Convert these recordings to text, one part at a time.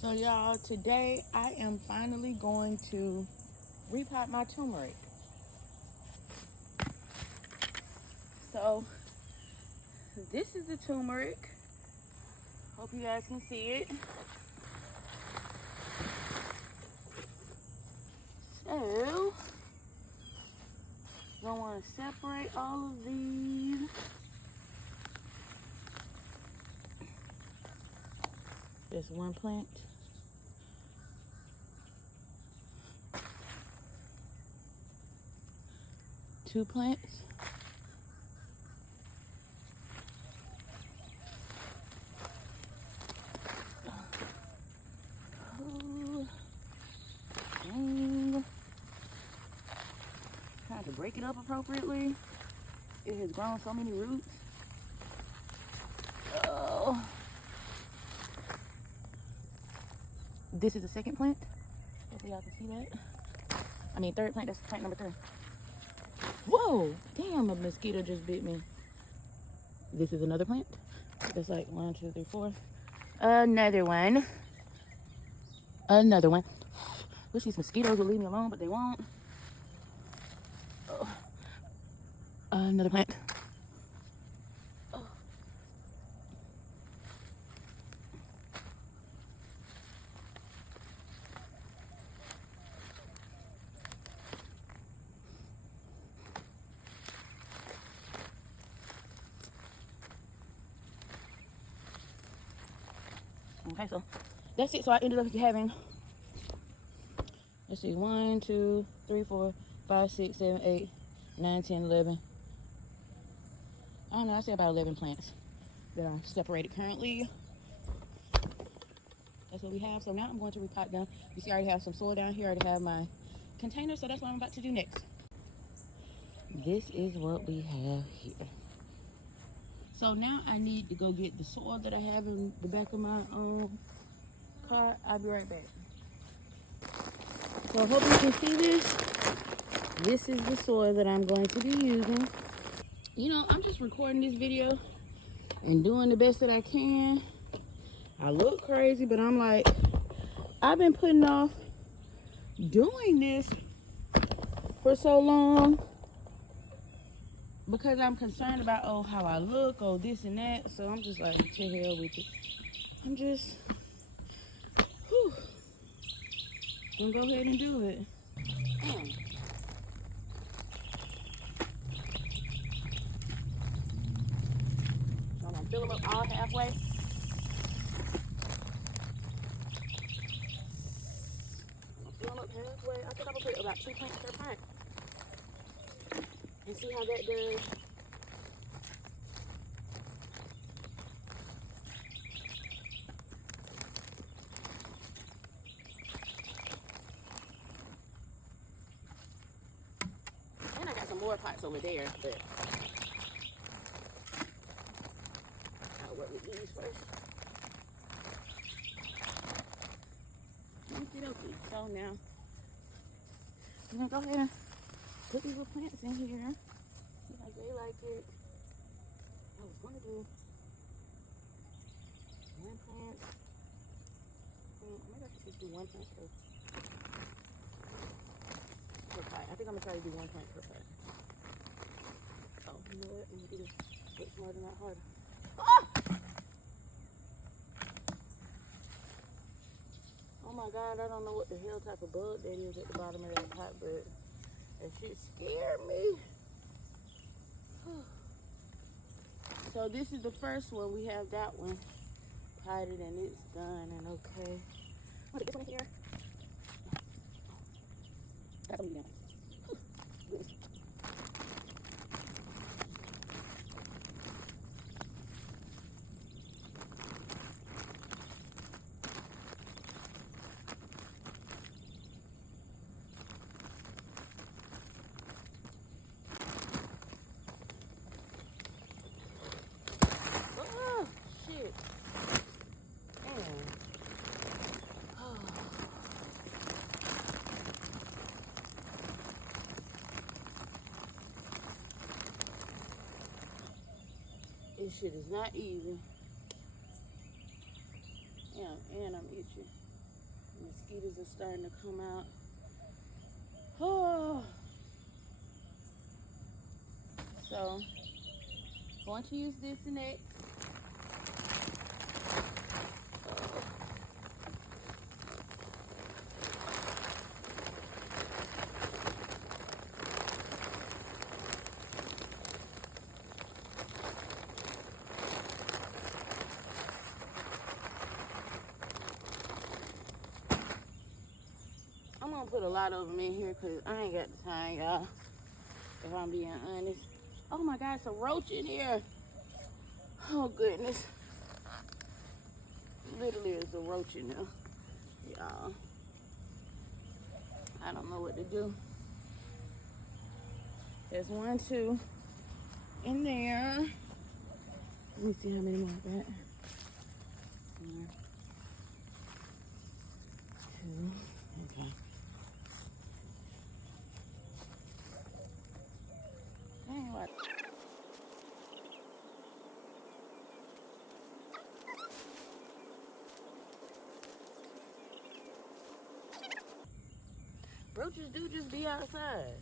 So y'all, today I am finally going to repot my turmeric. So this is the turmeric. Hope you guys can see it. So you're gonna want to separate all of these. There's one plant. Two plants. Trying to break it up appropriately. It has grown so many roots. Oh. This is the second plant. Hopefully y'all can see that. I mean, third plant. That's plant number 3. Whoa! Damn, a mosquito just bit me. This is another plant. That's like 1, 2, 3, 4. Another one. Another one. Wish these mosquitoes would leave me alone, but they won't. Oh. Another plant. Oh. Okay, so that's it. So I ended up having, let's see, 1, 2, 3, 4, 5, 6, 7, 8, 9, 10, 11. I don't know, I say about 11 plants that are separated currently. That's what we have. So now I'm going to repot them. You see I already have some soil down here. I already have my container, so that's what I'm about to do next. This is what we have here. So now I need to go get the soil that I have in the back of my car. I'll be right back. So I hope you can see this. This is the soil that I'm going to be using. You know, I'm just recording this video and doing the best that I can. I look crazy, but I'm like, I've been putting off doing this for so long because I'm concerned about, oh, how I look, oh, this and that. So I'm just like, to hell with it. I'm just, gonna go ahead and do it. Damn. So I'm gonna fill them up all halfway. Fill them up halfway. I think I'm gonna put about 2 plants per plant and see how that does. And I got some more pots over there, but I'll work with these first. Okie dokie. So now I'm gonna go ahead and put these little plants in here. See how they like it. I was gonna do 1 plant. Maybe I should just do 1 plant per pot. I think I'm gonna try to do 1 plant per pot. Oh, you know what? I'm gonna do this. It's smarter, not harder. Ah! Oh my God, I don't know what the hell type of bug that is at the bottom of that pot, but that shit scared me. So this is the first one. We have that one potted and it's done and okay. What is this one here? That's what we do. Oh, shit. Damn. Oh. This shit is not easy. Yeah, and I'm itchy. starting to come out. Oh. So, going to use this next. I'm gonna put a lot of them in here because I ain't got the time, y'all. If I'm being honest. Oh my God, it's a roach in here. Oh goodness. Literally, there's a roach in there, y'all. I don't know what to do. There's 1, 2 in there. Let me see how many more I got. 1, 2. Okay. Dang, what? Roaches do just be outside.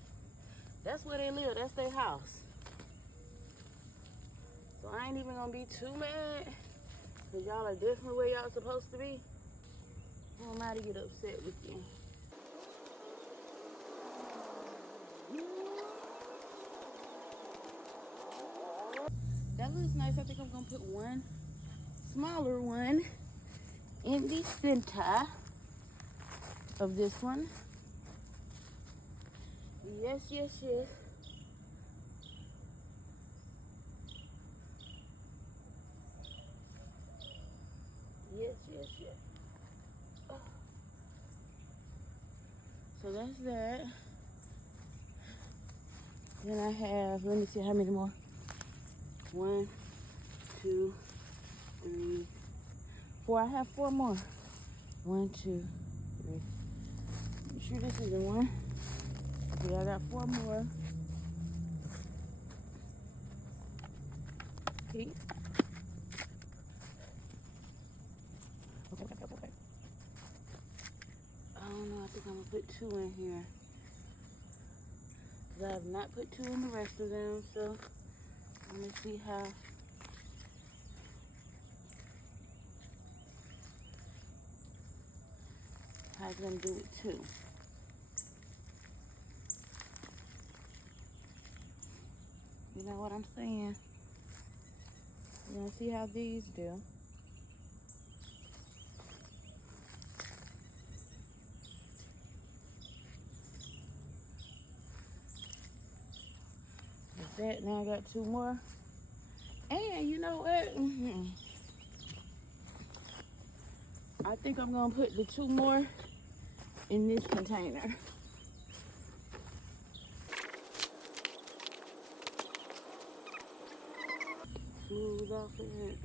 That's where they live. That's their house. So I ain't even gonna be too mad. Because y'all are definitely where y'all supposed to be. I don't matter to get upset with you. That looks nice. I think I'm gonna put one smaller one in the center of this one. Yes, yes, yes. Yes, yes, yes. Oh. So that's that. Then I have, let me see how many more. 1, 2, 3, 4. I have 4 more. 1, 2, 3. You sure this isn't one? Yeah, I got 4 more. Pink. Okay. I don't know. I think I'm gonna put 2 in here. I have not put 2 in the rest of them, so let me see how. How it's gonna do with 2. You know what I'm saying? We're gonna see how these do. That's that. Now I got 2 more. And you know what? I think I'm gonna put the 2 more in this container. Smooth off of it.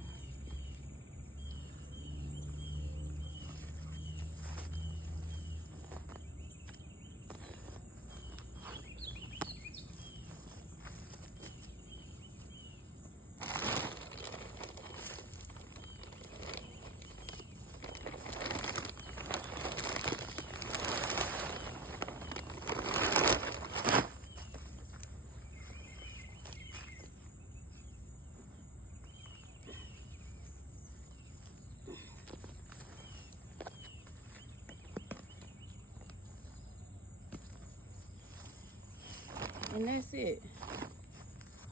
And that's it.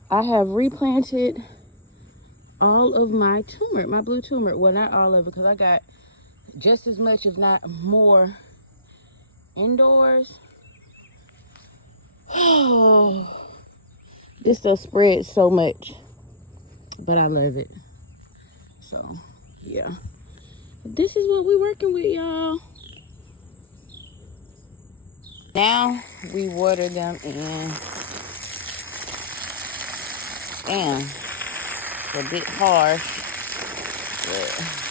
I have replanted all of my turmeric, my blue turmeric. Well, not all of it, because I got just as much, if not more, indoors. Oh, this stuff spreads so much, but I love it. So, yeah. This is what we're working with, y'all. Now, we water them in. Damn, it's a bit harsh, but